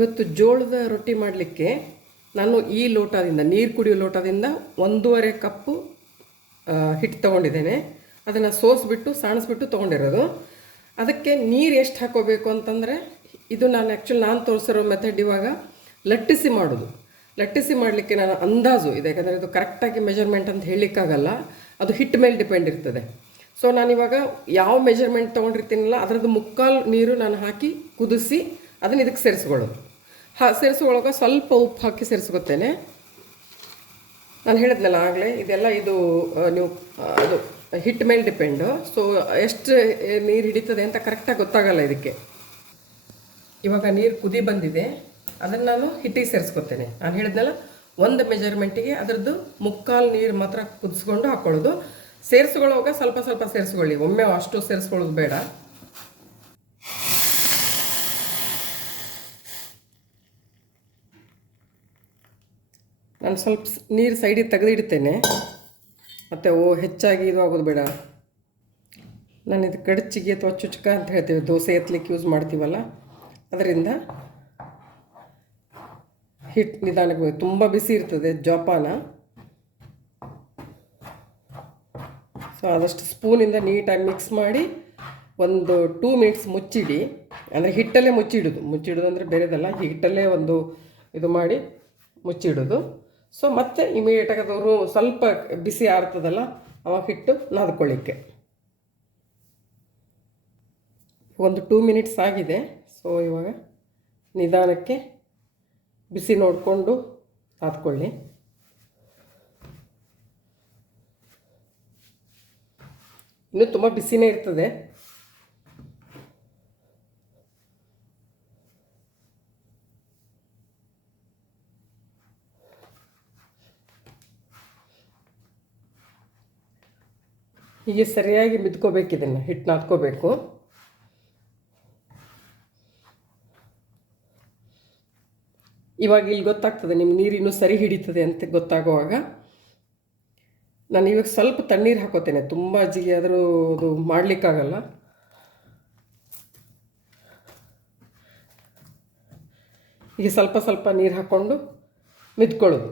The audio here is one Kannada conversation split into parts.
ಇವತ್ತು ಜೋಳದ ರೊಟ್ಟಿ ಮಾಡಲಿಕ್ಕೆ ನಾನು ಈ ಲೋಟದಿಂದ, ನೀರು ಕುಡಿಯೋ ಲೋಟದಿಂದ ಒಂದೂವರೆ ಕಪ್ಪು ಹಿಟ್ಟು ತೊಗೊಂಡಿದ್ದೇನೆ. ಅದನ್ನು ಸೋಸಿಬಿಟ್ಟು, ಸಾಣಿಸ್ಬಿಟ್ಟು ತೊಗೊಂಡಿರೋದು. ಅದಕ್ಕೆ ನೀರು ಎಷ್ಟು ಹಾಕೋಬೇಕು ಅಂತಂದರೆ, ಇದು ನಾನು ಆ್ಯಕ್ಚುಲಿ ನಾನು ತೋರಿಸಿರೋ ಮೆಥಡ್ ಇವಾಗ ಲಟ್ಟಿಸಿ ಮಾಡೋದು. ಲಟ್ಟಿಸಿ ಮಾಡಲಿಕ್ಕೆ ನಾನು ಅಂದಾಜು ಇದೆ, ಯಾಕಂದರೆ ಇದು ಕರೆಕ್ಟಾಗಿ ಮೆಜರ್ಮೆಂಟ್ ಅಂತ ಹೇಳಲಿಕ್ಕಾಗಲ್ಲ. ಅದು ಹಿಟ್ ಮೇಲೆ ಡಿಪೆಂಡ್ ಇರ್ತದೆ. ಸೊ ನಾನಿವಾಗ ಯಾವ ಮೆಜರ್ಮೆಂಟ್ ತೊಗೊಂಡಿರ್ತೀನಲ್ಲ, ಅದರದ್ದು ಮುಕ್ಕಾಲು ನೀರು ನಾನು ಹಾಕಿ ಕುದಿಸಿ, ಅದನ್ನು ಇದಕ್ಕೆ ಸೇರಿಸ್ಕೊಳ್ಳೋದು. ಹಾ ಸೇರಿಸ್ಕೊಳ್ಳೋಕೆ ಸ್ವಲ್ಪ ಉಪ್ಪು ಹಾಕಿ ಸೇರಿಸ್ಕೊತೇನೆ ನಾನು ಹೇಳಿದ್ನಲ್ಲ ಆಗಲೇ, ಇದೆಲ್ಲ ಇದು ನೀವು ಅದು ಹಿಟ್ ಮೇಲೆ ಡಿಪೆಂಡು. ಸೊ ಎಷ್ಟು ನೀರು ಹಿಡಿತದೆ ಅಂತ ಕರೆಕ್ಟಾಗಿ ಗೊತ್ತಾಗಲ್ಲ ಇದಕ್ಕೆ. ಇವಾಗ ನೀರು ಕುದಿ ಬಂದಿದೆ. ಅದನ್ನು ನಾನು ಹಿಟ್ಟಿಗೆ ಸೇರಿಸ್ಕೊತೇನೆ. ನಾನು ಹೇಳಿದ್ನಲ್ಲ, ಒಂದು ಮೆಜರ್ಮೆಂಟಿಗೆ ಅದರದ್ದು ಮುಕ್ಕಾಲು ನೀರು ಮಾತ್ರ ಕುದಿಸ್ಕೊಂಡು ಹಾಕ್ಕೊಳ್ಳೋದು ಸೇರಿಸ್ಕೊಳ್ಳೋವಾಗ ಸ್ವಲ್ಪ ಸ್ವಲ್ಪ ಸೇರಿಸ್ಕೊಳ್ಳಿ. ಒಮ್ಮೆ ಅಷ್ಟು ಸೇರಿಸ್ಕೊಳ್ಳೋದು ಬೇಡ. ನಾನು ಸ್ವಲ್ಪ ನೀರು ಸೈಡಿಗೆ ತೆಗೆದಿಡ್ತೇನೆ. ಮತ್ತು ಓ, ಹೆಚ್ಚಾಗಿ ಇದು ಆಗೋದು ಬೇಡ. ನಾನು ಇದು ಕಡಚಿಗೆ ಅಥವಾ ಚುಚ್ಕ ಅಂತ ಹೇಳ್ತೀವಿ. ದೋಸೆ ಎತ್ತಲಿಕ್ಕೆ ಯೂಸ್ ಮಾಡ್ತೀವಲ್ಲ? ಅದರಿಂದ ಹಿಟ್ಟು ನಿಧಾನಕ್ಕೆ ತುಂಬ ಬಿಸಿ ಇರ್ತದೆ ಜೋಪಾನ. ಸೊ ಆದಷ್ಟು ಸ್ಪೂನಿಂದ ನೀಟಾಗಿ ಮಿಕ್ಸ್ ಮಾಡಿ ಒಂದು ಟೂ ಮಿನಿಟ್ಸ್ ಮುಚ್ಚಿಡಿ. ಅಂದರೆ ಹಿಟ್ಟಲ್ಲೇ ಮುಚ್ಚಿಡೋದು. ಮುಚ್ಚಿಡೋದು ಅಂದರೆ ಬೇರೆದಲ್ಲ. ಹಿಟ್ಟಲ್ಲೇ ಒಂದು ಇದು ಮಾಡಿ ಮುಚ್ಚಿಡೋದು. ಸೊ ಮತ್ತೆ ಇಮಿಡಿಯೇಟಾಗಿ ಅದು ಸ್ವಲ್ಪ ಬಿಸಿ ಆರ್ತದಲ್ಲ ಅವಾಗ ಹಿಟ್ಟು ನಾದ್ಕೊಳ್ಳಿಕ್ಕೆ. ಒಂದು ಟೂ ಮಿನಿಟ್ಸ್ ಆಗಿದೆ. ಸೊ ಇವಾಗ ನಿಧಾನಕ್ಕೆ ಬಿಸಿ ನೋಡಿಕೊಂಡು ನಾದ್ಕೊಳ್ಳಿ. ಇನ್ನೂ ತುಂಬ ಬಿಸಿನೇ ಇರ್ತದೆ. ಹೀಗೆ ಸರಿಯಾಗಿ ಮಿದ್ಕೋಬೇಕು ಇದನ್ನು, ಹಿಟ್ಟು ನಾದ್ಕೋಬೇಕು. ಇವಾಗ ಇಲ್ಲಿ ಗೊತ್ತಾಗ್ತದೆ ನಿಮ್ಮ ಇನ್ನೂ ಸರಿ ಹಿಡಿತದೆ ಅಂತ ಗೊತ್ತಾಗುವಾಗ ನಾನು ಇವಾಗ ಸ್ವಲ್ಪ ತಣ್ಣೀರು ಹಾಕೋತೇನೆ, ತುಂಬ ಜಿಗಿ ಆದರೂ ಅದು ಮಾಡಲಿಕ್ಕಾಗಲ್ಲ. ಈಗ ಸ್ವಲ್ಪ ಸ್ವಲ್ಪ ನೀರು ಹಾಕ್ಕೊಂಡು ಮಿದ್ಕೊಳ್ಳೋದು.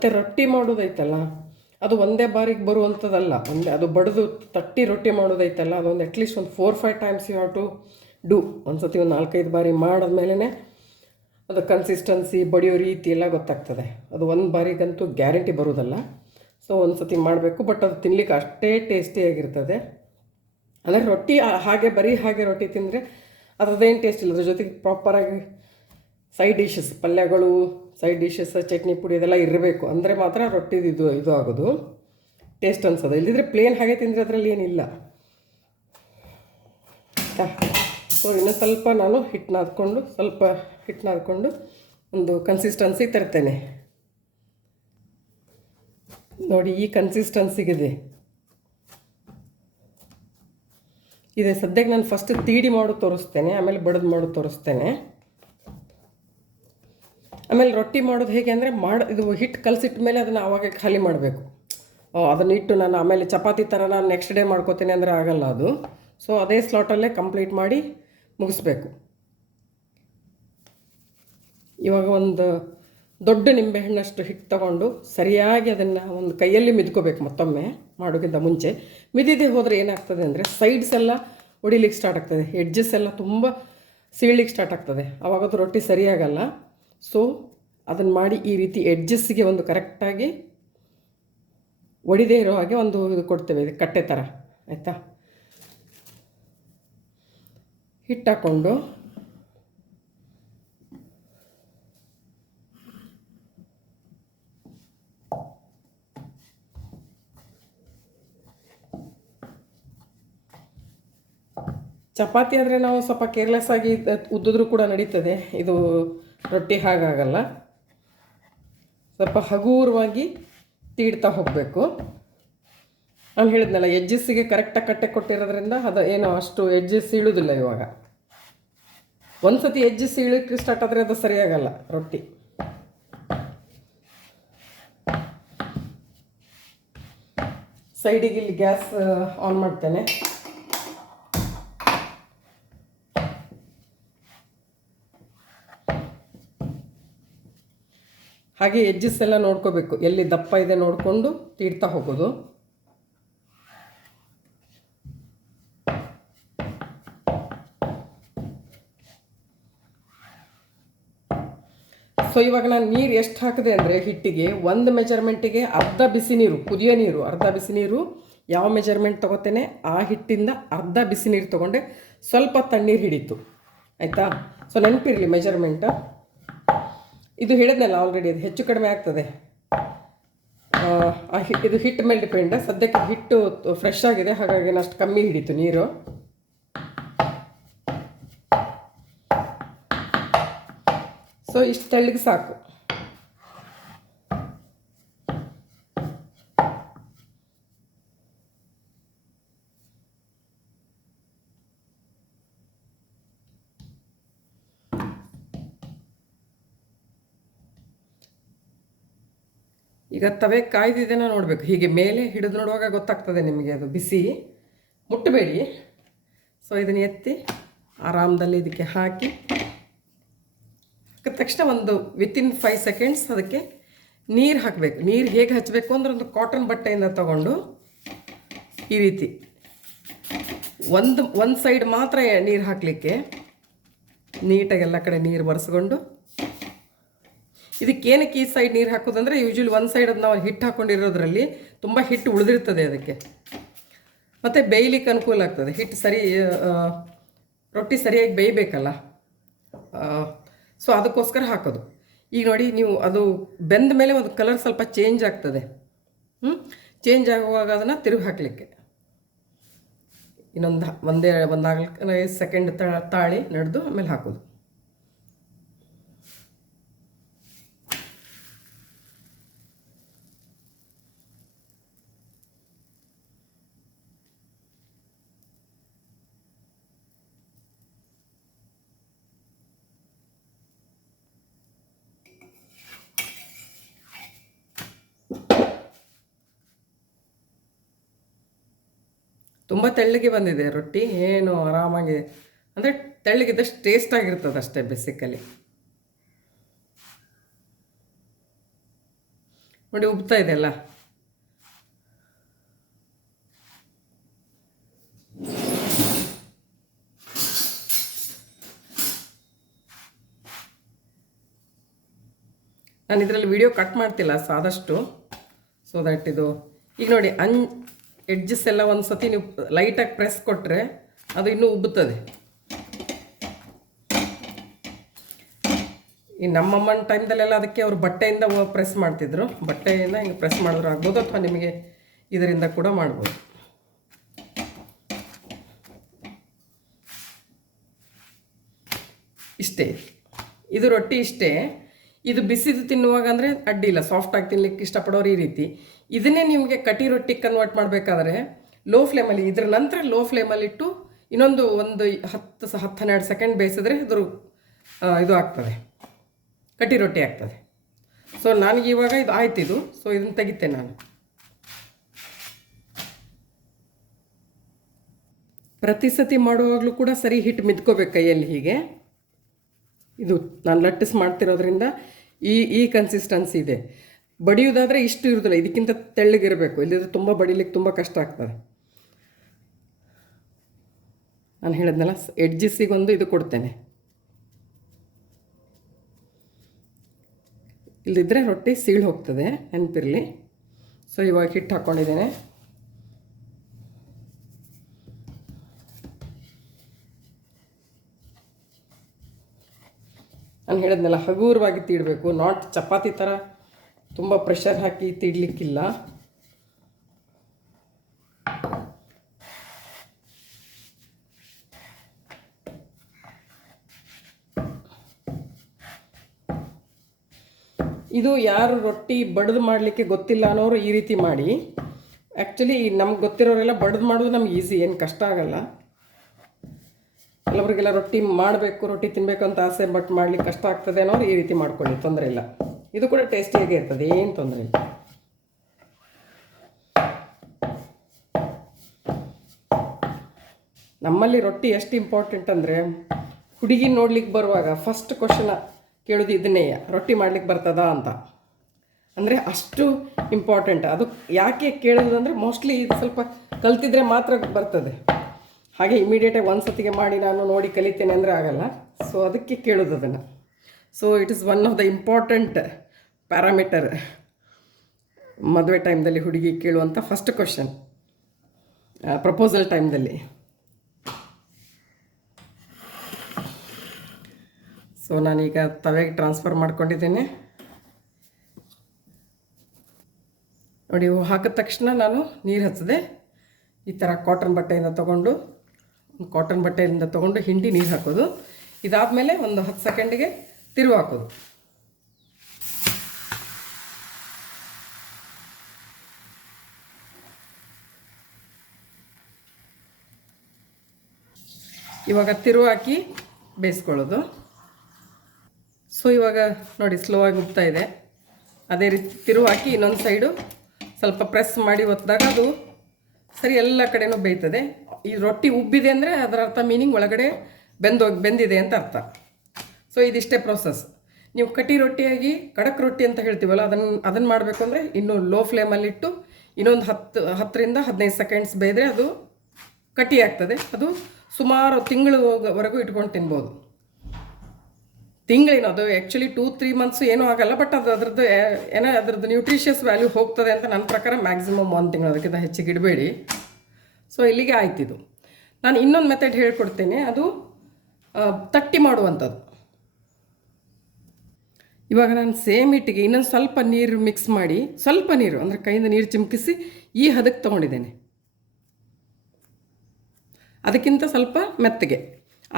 ಮತ್ತು ರೊಟ್ಟಿ ಮಾಡೋದೈತಲ್ಲ, ಅದು ಒಂದೇ ಬಾರಿಗೆ ಬರುವಂಥದ್ದಲ್ಲ ಒಂದೇ, ಅದು ಬಡಿದು ತಟ್ಟಿ ರೊಟ್ಟಿ ಮಾಡೋದೈತಲ್ಲ, ಅದೊಂದು ಅಟ್ಲೀಸ್ಟ್ ಒಂದು four five times you have to do ಒಂದು ಸತಿ ಒಂದು ನಾಲ್ಕೈದು ಬಾರಿ ಮಾಡಿದ್ಮೇಲೆ ಅದು ಕನ್ಸಿಸ್ಟೆನ್ಸಿ ಬಡಿಯೋ ರೀತಿ ಎಲ್ಲ ಗೊತ್ತಾಗ್ತದೆ. ಅದು ಒಂದು ಬಾರಿಗಂತೂ ಗ್ಯಾರಂಟಿ ಬರೋದಲ್ಲ. ಸೊ ಒಂದು ಸತಿ ಮಾಡಬೇಕು ಬಟ್ ಅದು ತಿನ್ಲಿಕ್ಕೆ ಅಷ್ಟೇ ಟೇಸ್ಟಿಯಾಗಿರ್ತದೆ ಅಂದರೆ ರೊಟ್ಟಿ ಹಾಗೆ, ಬರೀ ಹಾಗೆ ರೊಟ್ಟಿ ತಿಂದರೆ ಅದೇನು ಟೇಸ್ಟ್ ಇಲ್ಲ, ಅದ್ರ ಜೊತೆಗೆ ಪ್ರಾಪರಾಗಿ ಸೈಡ್ ಡಿಶಸ್ ಪಲ್ಯಗಳು ಸೈಡ್ ಡಿಶಸ್ ಚಟ್ನಿ ಪುಡಿ ಇದೆಲ್ಲ ಇರಬೇಕು. ಅಂದರೆ ಮಾತ್ರ ರೊಟ್ಟಿದು ಇದು ಇದು ಆಗೋದು. ಟೇಸ್ಟ್ ಅನ್ಸೋದು. ಇಲ್ಲದಿದ್ರೆ ಪ್ಲೇನ್ ಹಾಗೆ ತಿಂದರೆ ಅದರಲ್ಲಿ ಏನಿಲ್ಲ. ಸೊ ಇನ್ನು ಸ್ವಲ್ಪ ನಾನು ಹಿಟ್ಟು ನಾದ್ಕೊಂಡು, ಸ್ವಲ್ಪ ಹಿಟ್ಟು ನಾದ್ಕೊಂಡು ಒಂದು ಕನ್ಸಿಸ್ಟೆನ್ಸಿ ತರ್ತೇನೆ. ನೋಡಿ, ಈ ಕನ್ಸಿಸ್ಟೆನ್ಸಿಗಿದೆ ಇದೆ, ಸದ್ಯಕ್ಕೆ ನಾನು ಫಸ್ಟ್ ತೀಡಿ ಮಾಡೋದು ತೋರಿಸ್ತೇನೆ, ಆಮೇಲೆ ಬಡದು ಮಾಡೋದು ತೋರಿಸ್ತೇನೆ. ಆಮೇಲೆ ರೊಟ್ಟಿ ಮಾಡೋದು ಹೇಗೆ ಅಂದರೆ ಮಾಡಿ ಇದು ಹಿಟ್ಟು ಕಲಸಿಟ್ಟ ಮೇಲೆ ಅದನ್ನು ಆವಾಗ ಖಾಲಿ ಮಾಡಬೇಕು. ಅದನ್ನ ಇಟ್ಟು ನಾನು ಆಮೇಲೆ ಚಪಾತಿ ಥರ ನಾನು ನೆಕ್ಸ್ಟ್ ಡೇ ಮಾಡ್ಕೋತೀನಿ ಅಂದರೆ ಆಗಲ್ಲ ಅದು. ಸೊ ಅದೇ ಸ್ಲಾಟಲ್ಲೇ ಕಂಪ್ಲೀಟ್ ಮಾಡಿ ಮುಗಿಸ್ಬೇಕು. ಇವಾಗ ಒಂದು ದೊಡ್ಡ ನಿಂಬೆಹಣ್ಣಷ್ಟು ಹಿಟ್ಟು ತಗೊಂಡು ಸರಿಯಾಗಿ ಅದನ್ನು ಒಂದು ಕೈಯಲ್ಲಿ ಮಿದ್ಕೋಬೇಕು ಮತ್ತೊಮ್ಮೆ ಮಾಡೋಕ್ಕಿಂತ ಮುಂಚೆ. ಮಿದಿದೆ ಹೋದರೆ ಏನಾಗ್ತದೆ ಅಂದರೆ ಸೈಡ್ಸ್ ಎಲ್ಲ ಹೊಡಿಲಿಕ್ಕೆ ಸ್ಟಾರ್ಟ್ ಆಗ್ತದೆ. ಎಡ್ಜಸ್ ಎಲ್ಲ ತುಂಬ ಸೀಳ್ಲಿಕ್ಕೆ ಸ್ಟಾರ್ಟ್ ಆಗ್ತದೆ. ಆವಾಗ ರೊಟ್ಟಿ ಸರಿಯಾಗಲ್ಲ. ಸೊ ಅದನ್ನು ಮಾಡಿ ಈ ರೀತಿ ಎಡ್ಜಸ್ಸಿಗೆ ಒಂದು ಕರೆಕ್ಟಾಗಿ ಒಡಿದೇ ಇರೋ ಹಾಗೆ ಒಂದು ಇದು ಕೊಡ್ತೇವೆ, ಇದು ಕಟ್ಟೆ ಥರ ಆಯಿತಾ? ಹಿಟ್ಟು ಹಾಕ್ಕೊಂಡು ಚಪಾತಿ ಆದರೆ ನಾವು ಸ್ವಲ್ಪ ಕೇರ್ಲೆಸ್ ಆಗಿ ಉದ್ದಿದ್ರು ಉದ್ದಿದ್ರೂ ಕೂಡ ನಡೀತದೆ, ಇದು ರೊಟ್ಟಿ ಹಾಗಾಗಲ್ಲ. ಸ್ವಲ್ಪ ಹಗುರವಾಗಿ ತೀಡ್ತಾ ಹೋಗಬೇಕು. ನಾನು ಹೇಳಿದ್ನಲ್ಲ ಎಜ್ಜಸ್ಸಿಗೆ ಕರೆಕ್ಟಾಗಿ ಕಟ್ಟೆ ಕೊಟ್ಟಿರೋದ್ರಿಂದ ಅದು ಏನು ಅಷ್ಟು ಎಜ್ಜಸ್ ಇಳುವುದಿಲ್ಲ ಇವಾಗ. ಒಂದು ಸತಿ ಹೆಜ್ಜೆ ಸೀಳಕ್ಕೆ ಸ್ಟಾರ್ಟ್ ಆದರೆ ಅದು ಸರಿಯಾಗಲ್ಲ, ರೊಟ್ಟಿ. ಸೈಡಿಗೆ ಇಲ್ಲಿ ಗ್ಯಾಸ್ ಆನ್ ಮಾಡ್ತೇನೆ. ಹಾಗೆ ಎಜ್ಜಸ್ ಎಲ್ಲ ನೋಡ್ಕೋಬೇಕು. ಎಲ್ಲಿ ದಪ್ಪ ಇದೆ ನೋಡಿಕೊಂಡು ತೀಡ್ತಾ ಹೋಗೋದು. ಸೊ ಇವಾಗ ನಾನು ನೀರು ಎಷ್ಟು ಹಾಕಿದೆ ಅಂದರೆ ಹಿಟ್ಟಿಗೆ ಒಂದು ಮೆಜರ್ಮೆಂಟಿಗೆ ಅರ್ಧ ಬಿಸಿ ನೀರು, ಕುದಿಯೋ ನೀರು, ಅರ್ಧ ಬಿಸಿ ನೀರು ಯಾವ ಮೆಜರ್ಮೆಂಟ್ ತೊಗೋತೇನೆ? ಆ ಹಿಟ್ಟಿಂದ ಅರ್ಧ ಬಿಸಿ ನೀರು ತೊಗೊಂಡೆ. ಸ್ವಲ್ಪ ತಣ್ಣೀರು ಹಿಡಿತು. ಆಯಿತಾ? ಸೊ ನೆನಪಿರಲಿ ಮೆಜರ್ಮೆಂಟ್. ಇದು ಹೇಳಿದ್ನಲ್ಲ ಆಲ್ರೆಡಿ ಅದು ಹೆಚ್ಚು ಕಡಿಮೆ ಆಗ್ತದೆ. ಆ, ಇದು ಹಿಟ್ಟು ಮೇಲೆ ಡಿಪೆಂಡ್ ಸದ್ಯಕ್ಕೆ ಹಿಟ್ಟು ಫ್ರೆಶ್ ಆಗಿದೆ ಹಾಗಾಗಿ ಅಷ್ಟು ಕಮ್ಮಿ ಹಿಡಿತು ನೀರು. ಸೊ ಇಷ್ಟು ತೆಳ್ಳಗೆ ಸಾಕು. ಈಗ ತವೆ ಕಾಯ್ದಿದ್ದೇನೆ ನೋಡಬೇಕು. ಹೀಗೆ ಮೇಲೆ ಹಿಡಿದು ನೋಡುವಾಗ ಗೊತ್ತಾಗ್ತದೆ ನಿಮಗೆ ಅದು ಬಿಸಿ. ಮುಟ್ಟಬೇಡಿ. ಸೊ ಇದನ್ನು ಎತ್ತಿ ಆರಾಮದಲ್ಲಿ ಇದಕ್ಕೆ ಹಾಕಿ ತಕ್ಷಣ ಒಂದು ವಿತಿನ್ ಫೈವ್ ಸೆಕೆಂಡ್ಸ್ ಅದಕ್ಕೆ ನೀರು ಹಾಕಬೇಕು. ನೀರು ಹೇಗೆ ಹಚ್ಚಬೇಕು ಅಂದ್ರೆ ಒಂದು ಕಾಟನ್ ಬಟ್ಟೆಯಿಂದ ತಗೊಂಡು ಈ ರೀತಿ. ಒಂದು ಒಂದು ಸೈಡ್ ಮಾತ್ರ ನೀರು ಹಾಕಲಿಕ್ಕೆ. ನೀಟಾಗಿ ಎಲ್ಲ ಕಡೆ ನೀರು ಬರೆಸ್ಕೊಂಡು ಇದಕ್ಕೆ ಏನಕ್ಕೆ ಈ ಸೈಡ್ ನೀರು ಹಾಕೋದಂದ್ರೆ ಯೂಶ್ವಲಿ ಒಂದು ಸೈಡ್ ನಾವು ಹಿಟ್ಟು ಹಾಕೊಂಡಿರೋದ್ರಲ್ಲಿ ತುಂಬ ಹಿಟ್ಟು ಉಳಿದಿರ್ತದೆ ಅದಕ್ಕೆ. ಮತ್ತು ಬೇಯ್ಲಿಕ್ಕೆ ಅನುಕೂಲ ಆಗ್ತದೆ. ಹಿಟ್ಟು ಸರಿ ರೊಟ್ಟಿ ಸರಿಯಾಗಿ ಬೇಯಬೇಕಲ್ಲ. ಸೊ ಅದಕ್ಕೋಸ್ಕರ ಹಾಕೋದು. ಈಗ ನೋಡಿ, ನೀವು ಅದು ಬೆಂದ ಮೇಲೆ ಒಂದು ಕಲರ್ ಸ್ವಲ್ಪ ಚೇಂಜ್ ಆಗ್ತದೆ. ಹ್ಞೂ ಚೇಂಜ್ ಆಗುವಾಗ ಅದನ್ನು ತಿರುಗಿ ಹಾಕಲಿಕ್ಕೆ. ಇನ್ನೊಂದು ಒಂದೇ, ಒಂದು ನಾಲ್ಕು ಐದು ಸೆಕೆಂಡ್ ತಾಳಿ ನಡೆದು ಆಮೇಲೆ ಹಾಕೋದು. ತುಂಬ ತೆಳ್ಳಗೆ ಬಂದಿದೆ ರೊಟ್ಟಿ, ಏನು ಆರಾಮಾಗಿ. ಅಂದರೆ ತೆಳ್ಳಗಿದ್ದಷ್ಟು ಟೇಸ್ಟ್ ಆಗಿರ್ತದೆ ಅಷ್ಟೇ ಬೇಸಿಕಲಿ ನೋಡಿ ಉಬ್ತಾ ಇದೆ ಅಲ್ಲ? ನಾನು ಇದರಲ್ಲಿ ವಿಡಿಯೋ ಕಟ್ ಮಾಡ್ತಿಲ್ಲ ಸಾದಷ್ಟು. ಸೊ ದಟ್ ಇದು, ಈಗ ನೋಡಿ ಅನ್ ಎಡ್ಜಸ್ ಎಲ್ಲ ಒಂದು ಸತಿ ನೀವು ಲೈಟಾಗಿ ಪ್ರೆಸ್ ಕೊಟ್ಟರೆ ಅದು ಇನ್ನೂ ಉಬ್ಬುತ್ತದೆ. ಈ ನಮ್ಮಮ್ಮನ ಟೈಮ್ದಲ್ಲೆಲ್ಲ ಅದಕ್ಕೆ ಅವರು ಬಟ್ಟೆಯಿಂದ ಪ್ರೆಸ್ ಮಾಡ್ತಿದ್ರು. ಬಟ್ಟೆಯಿಂದ ಹಿಂಗೆ ಪ್ರೆಸ್ ಮಾಡಿದ್ರು ಆಗ್ಬೋದು ಅಥವಾ ನಿಮಗೆ ಇದರಿಂದ ಕೂಡ ಮಾಡ್ಬೋದು. ಇಷ್ಟೇ. ಇದು ರೊಟ್ಟಿ ಇಷ್ಟೇ. ಇದು ಬಿಸಿದು ತಿನ್ನುವಾಗ ಅಂದರೆ ಅಡ್ಡಿಲ್ಲ ಸಾಫ್ಟಾಗಿ ತಿನ್ಲಿಕ್ಕೆ ಇಷ್ಟಪಡೋರು ಈ ರೀತಿ. ಇದನ್ನೇ ನಿಮಗೆ ಕಟಿ ರೊಟ್ಟಿ ಕನ್ವರ್ಟ್ ಮಾಡಬೇಕಾದ್ರೆ ಲೋ ಫ್ಲೇಮಲ್ಲಿ ಇದ್ರ ನಂತರ ಲೋ ಫ್ಲೇಮಲ್ಲಿ ಇಟ್ಟು ಇನ್ನೊಂದು ಒಂದು ಹತ್ತು ಸ ಹತ್ತು ಹನ್ನೆರಡು ಸೆಕೆಂಡ್ ಬೇಯಿಸಿದ್ರೆ ಇದ್ರ ಇದು ಆಗ್ತದೆ. ಕಟಿ ರೊಟ್ಟಿ ಆಗ್ತದೆ. ಸೊ ನನಗೆ ಇವಾಗ ಇದು ಆಯ್ತು ಇದು. ಸೊ ಇದನ್ನು ತೆಗಿತೆ ನಾನು. ಪ್ರತಿ ಸತಿ ಮಾಡುವಾಗಲೂ ಕೂಡ ಸರಿ ಹಿಟ್ಟು ಮಿದ್ಕೋಬೇಕು ಕೈಯಲ್ಲಿ ಹೀಗೆ. ಇದು ನಾನು ಲಟ್ಟಿಸ್ ಮಾಡ್ತಿರೋದ್ರಿಂದ ಈ ಈ ಕನ್ಸಿಸ್ಟೆನ್ಸಿ ಇದೆ. ಬಡಿಯೋದಾದರೆ ಇಷ್ಟು ಇರೋದಿಲ್ಲ, ಇದಕ್ಕಿಂತ ತೆಳ್ಳಗಿರಬೇಕು. ಇಲ್ಲದಿದ್ರೆ ತುಂಬ ಬಡಿಲಿಕ್ಕೆ ತುಂಬ ಕಷ್ಟ ಆಗ್ತದೆ. ನಾನು ಹೇಳಿದ್ನಲ್ಲ ಎಡ್ಜಿಸಿಗೊಂದು ಇದು ಕೊಡ್ತೇನೆ. ಇಲ್ಲದಿದ್ದರೆ ರೊಟ್ಟಿ ಸೀಳು ಹೋಗ್ತದೆ, ನೆನಪಿರಲಿ. ಸೊ ಇವಾಗ ಹಿಟ್ಟು ಹಾಕ್ಕೊಂಡಿದ್ದೇನೆ ನಾನು ಹೇಳಿದ್ನಲ್ಲ, ಹಗುರವಾಗಿ ತೀಡಬೇಕು. ನಾಟ್ ಚಪಾತಿ ಥರ ತುಂಬ ಪ್ರೆಷರ್ ಹಾಕಿ ತೀಡ್ಲಿಕ್ಕಿಲ್ಲ. ಇದು ಯಾರು ರೊಟ್ಟಿ ಬಡ್ದು ಮಾಡಲಿಕ್ಕೆ ಗೊತ್ತಿಲ್ಲ ಅನ್ನೋರು ಈ ರೀತಿ ಮಾಡಿ. ಆ್ಯಕ್ಚುಲಿ ನಮ್ಗೆ ಗೊತ್ತಿರೋರೆಲ್ಲ ಬಡ್ದು ಮಾಡೋದು ನಮ್ಗೆ ಈಸಿ ಏನು ಕಷ್ಟ ಆಗಲ್ಲ. ಕೆಲವರಿಗೆಲ್ಲ ರೊಟ್ಟಿ ಮಾಡಬೇಕು, ರೊಟ್ಟಿ ತಿನ್ನಬೇಕು ಅಂತ ಆಸೆ ಬಟ್ ಮಾಡ್ಲಿಕ್ಕೆ ಕಷ್ಟ ಆಗ್ತದೆ ಅನ್ನೋರು ಈ ರೀತಿ ಮಾಡ್ಕೊಳ್ಳಿ, ತೊಂದರೆ ಇಲ್ಲ. ಇದು ಕೂಡ ಟೇಸ್ಟಿಯಾಗೇ ಇರ್ತದೆ? ಏನು ತೊಂದರೆ ಇಲ್ಲ. ನಮ್ಮಲ್ಲಿ ರೊಟ್ಟಿ ಎಷ್ಟು ಇಂಪಾರ್ಟೆಂಟ್ ಅಂದರೆ, ಹುಡುಗಿ ನೋಡ್ಲಿಕ್ಕೆ ಬರುವಾಗ ಫಸ್ಟ್ ಕ್ವಶನ ಕೇಳೋದು ಇದನ್ನೇ, ರೊಟ್ಟಿ ಮಾಡ್ಲಿಕ್ಕೆ ಬರ್ತದಾ ಅಂತ. ಅಂದರೆ ಅಷ್ಟು ಇಂಪಾರ್ಟೆಂಟ್ ಅದು ಯಾಕೆ ಕೇಳೋದು ಅಂದರೆ ಮೋಸ್ಟ್ಲಿ ಇದು ಸ್ವಲ್ಪ ಕಲ್ತಿದ್ರೆ ಮಾತ್ರ ಬರ್ತದೆ. ಹಾಗೆ ಇಮಿಡಿಯೇಟಾಗಿ ಒಂದು ಸತಿಗೆ ಮಾಡಿ ನಾನು ನೋಡಿ ಕಲಿತೇನೆ ಅಂದರೆ ಆಗಲ್ಲ. ಸೊ ಅದಕ್ಕೆ ಕೇಳೋದು ಅದನ್ನು. So it is one of the important parameter ಮದುವೆ ಟೈಮ್ದಲ್ಲಿ ಹುಡುಗಿ ಕೇಳುವಂಥ ಫಸ್ಟ್ ಕ್ವಶನ್ ಪ್ರಪೋಸಲ್ ಟೈಮ್ದಲ್ಲಿ ಸೊ ನಾನೀಗ ತವೆಗೆ ಟ್ರಾನ್ಸ್ಫರ್ ಮಾಡ್ಕೊಂಡಿದ್ದೇನೆ. ನೋಡಿ ಹಾಕಿದ ತಕ್ಷಣ ನಾನು ನೀರು ಹಚ್ಚಿದೆ. ಈ ಥರ ಕಾಟನ್ ಬಟ್ಟೆಯಿಂದ ತೊಗೊಂಡು ಕಾಟನ್ ಬಟ್ಟೆಯಿಂದ ತೊಗೊಂಡು ಹಿಂಡಿ ನೀರು ಹಾಕೋದು. ಇದಾದಮೇಲೆ ಒಂದು ಹತ್ತು ಸೆಕೆಂಡಿಗೆ ತಿರುವು ಹಾಕೋದು. ಇವಾಗ ತಿರುವು ಹಾಕಿ ಬೇಯಿಸ್ಕೊಳ್ಳೋದು. ಸೊ ಇವಾಗ ನೋಡಿ ಸ್ಲೋ ಆಗಿ ಉಬ್ತಾ ಇದೆ. ಅದೇ ರೀತಿ ತಿರುವು ಹಾಕಿ ಇನ್ನೊಂದು ಸೈಡು ಸ್ವಲ್ಪ ಪ್ರೆಸ್ ಮಾಡಿ ಒತ್ತಿದಾಗ ಅದು ಸರಿ ಎಲ್ಲ ಕಡೆನೂ ಬೇಯ್ತದೆ. ಈ ರೊಟ್ಟಿ ಉಬ್ಬಿದೆ ಅಂದರೆ ಅದರ ಅರ್ಥ ಮೀನಿಂಗ್ ಒಳಗಡೆ ಬೆಂದೋಗಿ ಬೆಂದಿದೆ ಅಂತ ಅರ್ಥ. ಸೊ ಇದಿಷ್ಟೇ ಪ್ರೋಸೆಸ್ ನೀವು ಕಟಿ ರೊಟ್ಟಿಯಾಗಿ, ಕಡಕ್ ರೊಟ್ಟಿ ಅಂತ ಹೇಳ್ತೀವಲ್ಲ ಅದನ್ನು ಅದನ್ನು ಮಾಡಬೇಕು ಅಂದರೆ ಇನ್ನೂ ಲೋ ಫ್ಲೇಮಲ್ಲಿಟ್ಟು ಇನ್ನೊಂದು ಹತ್ತು, ಹತ್ತರಿಂದ ಹದಿನೈದು ಸೆಕೆಂಡ್ಸ್ ಬೇಯ್ದರೆ ಅದು ಕಟಿ ಆಗ್ತದೆ. ಅದು ಸುಮಾರು ತಿಂಗಳವರೆಗೂ ಇಟ್ಕೊಂಡು ತಿನ್ಬೋದು. ತಿಂಗಳೇನು, ಅದು ಆ್ಯಕ್ಚುಲಿ ಟೂ ತ್ರೀ ಮಂತ್ಸ್ ಏನೂ ಆಗಲ್ಲ ಬಟ್ ಅದು ಅದ್ರದ್ದು ಏನೋ ಅದ್ರದ್ದು ನ್ಯೂಟ್ರಿಷಿಯಸ್ ವ್ಯಾಲ್ಯೂ ಹೋಗ್ತದೆ ಅಂತ ನನ್ನ ಪ್ರಕಾರ ಮ್ಯಾಕ್ಸಿಮಮ್ ಒಂದು ತಿಂಗಳು ಅದಕ್ಕಿಂತ ಹೆಚ್ಚಿಗೆ ಇಡಬೇಡಿ. ಸೊ ಇಲ್ಲಿಗೆ ಆಯ್ತಿದು. ನಾನು ಇನ್ನೊಂದು ಮೆಥಡ್ ಹೇಳ್ಕೊಡ್ತೇನೆ. ಅದು ತಟ್ಟಿ ಮಾಡುವಂಥದ್ದು. ಇವಾಗ ನಾನು ಸೇಮ್ ಇಟ್ಟಿಗೆ ಇನ್ನೊಂದು ಸ್ವಲ್ಪ ನೀರು ಮಿಕ್ಸ್ ಮಾಡಿ, ಸ್ವಲ್ಪ ನೀರು, ಅಂದರೆ ಕೈಯಿಂದ ನೀರು ಚಿಮುಕಿಸಿ ಈ ಹದಕ್ಕೆ ತೊಗೊಂಡಿದ್ದೇನೆ. ಅದಕ್ಕಿಂತ ಸ್ವಲ್ಪ ಮೆತ್ತಗೆ.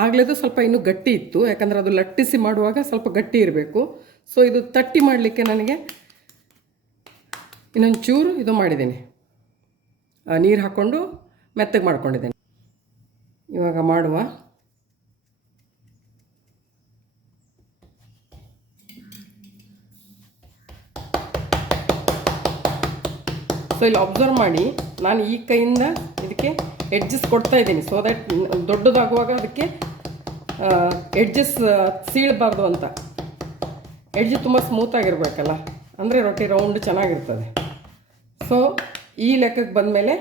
ಆಗಲೇದು ಸ್ವಲ್ಪ ಇನ್ನೂ ಗಟ್ಟಿ ಇತ್ತು. ಯಾಕಂದರೆ ಅದು ಲಟ್ಟಿಸಿ ಮಾಡುವಾಗ ಸ್ವಲ್ಪ ಗಟ್ಟಿ ಇರಬೇಕು. ಸೊ ಇದು ತಟ್ಟಿ ಮಾಡಲಿಕ್ಕೆ ನನಗೆ ಇನ್ನೊಂದು ಚೂರು ಇದು ಮಾಡಿದ್ದೀನಿ. ನೀರು ಹಾಕ್ಕೊಂಡು ಮೆತ್ತಗೆ ಮಾಡ್ಕೊಂಡಿದ್ದೇನೆ. ಇವಾಗ ಮಾಡುವ. ಸೊ ಇಲ್ಲಿ ಅಬ್ಸರ್ವ್ ಮಾಡಿ, ನಾನು ಈ ಕೈಯಿಂದ ಇದಕ್ಕೆ ಎಡ್ಜಸ್ ಕೊಡ್ತಾ ಇದ್ದೀನಿ. ಸೊ ದಟ್ ದೊಡ್ಡದಾಗುವಾಗ ಅದಕ್ಕೆ ಎಡ್ಜಸ್ ಸೀಳಬಾರ್ದು ಅಂತ. ಎಡ್ಜ್ ತುಂಬ ಸ್ಮೂತಾಗಿರ್ಬೇಕಲ್ಲ ಅಂದರೆ ರೊಟ್ಟಿ ರೌಂಡ್ ಚೆನ್ನಾಗಿರ್ತದೆ. ಸೊ ಈ ಲೆಕ್ಕಕ್ಕೆ ಬಂದಮೇಲೆ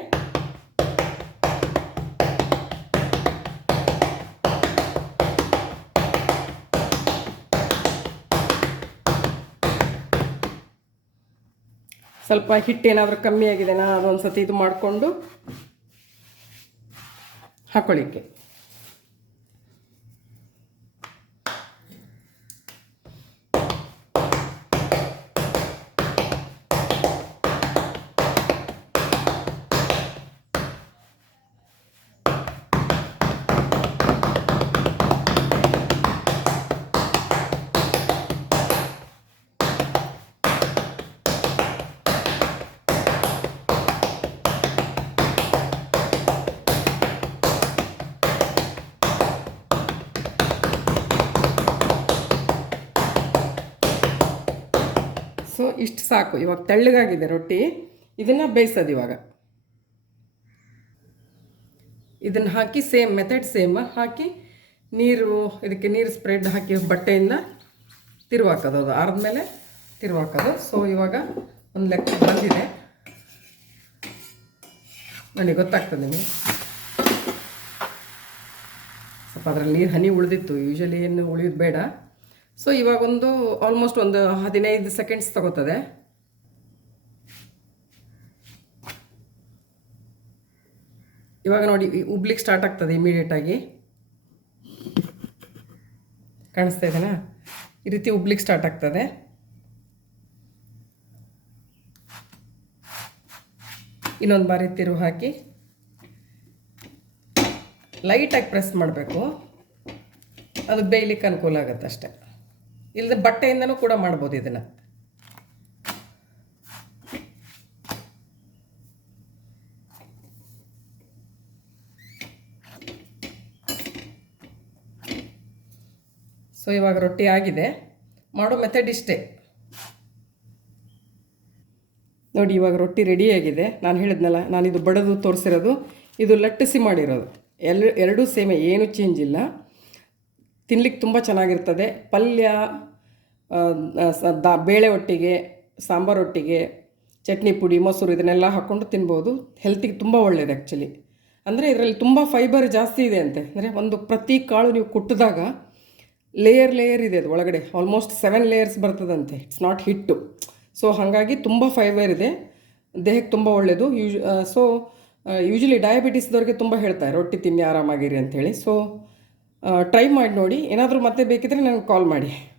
ಸ್ವಲ್ಪ ಹಿಟ್ಟೇನಾದರೂ ಕಮ್ಮಿ ಆಗಿದೆನಾ ಅದೊಂದು ಸತಿ ಇದು ಮಾಡಿಕೊಂಡು ಹಾಕೊಳ್ಳಿಕ್ಕೆ. ಸೊ ಇಷ್ಟು ಸಾಕು. ಇವಾಗ ತೆಳ್ಳಗಾಗಿದೆ ರೊಟ್ಟಿ. ಇದನ್ನು ಬೇಯಿಸೋದು ಇವಾಗ. ಇದನ್ನು ಹಾಕಿ ಸೇಮ್ ಮೆಥಡ್ ಸೇಮ್ ಹಾಕಿ ನೀರು, ಇದಕ್ಕೆ ನೀರು ಸ್ಪ್ರೆಡ್ ಹಾಕಿ ಬಟ್ಟೆಯಿಂದ ತಿರುವಾಕೋದು. ಅದು ಆರಿದ್ಮೇಲೆ ತಿರುವಾಕೋದು. ಸೊ ಇವಾಗ ಒಂದು ಲೆಕ್ಕ ಬಂದಿದೆ. ನನಗೆ ಗೊತ್ತಾಗ್ತದೆ ನಿಮಗೆ. ಸ್ವಲ್ಪ ಅದರಲ್ಲಿ ನೀರು ಹನಿ ಉಳಿದಿತ್ತು. ಯೂಶಲಿ ಏನು ಉಳಿಯೋದು ಬೇಡ. ಸೊ ಇವಾಗ ಒಂದು ಆಲ್ಮೋಸ್ಟ್ ಒಂದು ಹದಿನೈದು ಸೆಕೆಂಡ್ಸ್ ತಗೋತದೆ. ಇವಾಗ ನೋಡಿ ಉಬ್ಲಿಕ್ ಉಬ್ಲಿಕ್ಕೆ ಸ್ಟಾರ್ಟ್ ಆಗ್ತದೆ ಇಮಿಡಿಯೇಟಾಗಿ ಕಾಣಿಸ್ತಾ ಇದೆನಾ? ಈ ರೀತಿ ಉಬ್ಲಿಕ್ಕೆ ಸ್ಟಾರ್ಟ್ ಆಗ್ತದೆ. ಇನ್ನೊಂದು ಬಾರಿ ತಿರು ಹಾಕಿ. ಲೈಟಾಗಿ ಪ್ರೆಸ್ ಮಾಡಬೇಕು. ಅದು ಬೇಯ್ಲಿಕ್ಕೆ ಅನುಕೂಲ ಆಗುತ್ತೆ ಅಷ್ಟೆ. ಇಲ್ಲದೆ ಬಟ್ಟೆಯಿಂದನೂ ಕೂಡ ಮಾಡ್ಬೋದು ಇದನ್ನು. ಸೊ ಇವಾಗ ರೊಟ್ಟಿ ಆಗಿದೆ. ಮಾಡೋ ಮೆಥಡ್ ಇಷ್ಟೇ. ನೋಡಿ, ಇವಾಗ ರೊಟ್ಟಿ ರೆಡಿಯಾಗಿದೆ ನಾನು ಹೇಳಿದ್ನಲ್ಲ ನಾನಿದು ಬಡದು ತೋರಿಸಿರೋದು. ಇದು ಲಟ್ಟಿಸಿ ಮಾಡಿರೋದು. ಎಲ್ಲ ಎರಡೂ ಸೇಮೆ, ಏನೂ ಚೇಂಜ್ ಇಲ್ಲ. ತಿನ್ಲಿಕ್ಕೆ ತುಂಬ ಚೆನ್ನಾಗಿರ್ತದೆ. ಪಲ್ಯ ದ, ಬೇಳೆ ಒಟ್ಟಿಗೆ, ಸಾಂಬಾರು ಒಟ್ಟಿಗೆ, ಚಟ್ನಿ ಪುಡಿ, ಮೊಸರು ಇದನ್ನೆಲ್ಲ ಹಾಕ್ಕೊಂಡು ತಿನ್ಬೋದು. ಹೆಲ್ತಿಗೆ ತುಂಬ ಒಳ್ಳೆಯದು ಆ್ಯಕ್ಚುಲಿ ಅಂದರೆ ಇದರಲ್ಲಿ ತುಂಬ ಫೈಬರ್ ಜಾಸ್ತಿ ಇದೆ ಅಂತೆ. ಅಂದರೆ ಒಂದು ಪ್ರತಿ ಕಾಳು ನೀವು ಕುಟ್ಟಿದಾಗ ಲೇಯರ್ ಲೇಯರ್ ಇದೆ ಅದು ಒಳಗಡೆ. ಆಲ್ಮೋಸ್ಟ್ ಸೆವೆನ್ ಲೇಯರ್ಸ್ ಬರ್ತದಂತೆ. ಇಟ್ಸ್ ನಾಟ್ ಹಿಟ್ಟು ಸೊ ಹಾಗಾಗಿ ತುಂಬ ಫೈಬರ್ ಇದೆ. ದೇಹಕ್ಕೆ ತುಂಬ ಒಳ್ಳೆಯದು ಯೂಶ್ ಸೊ ಯೂಶಲಿ ಡಯಾಬಿಟಿಸ್ದವ್ರಿಗೆ ತುಂಬ ಹೇಳ್ತಾರೆ. ರೊಟ್ಟಿ ತಿನ್ನಿ, ಆರಾಮಾಗಿರಿ ಅಂಥೇಳಿ ಸೊ ಟ್ರೈ ಮಾಡಿ ನೋಡಿ. ಏನಾದರೂ ಮತ್ತೆ ಬೇಕಿದ್ದರೆ ನನಗೆ ಕಾಲ್ ಮಾಡಿ.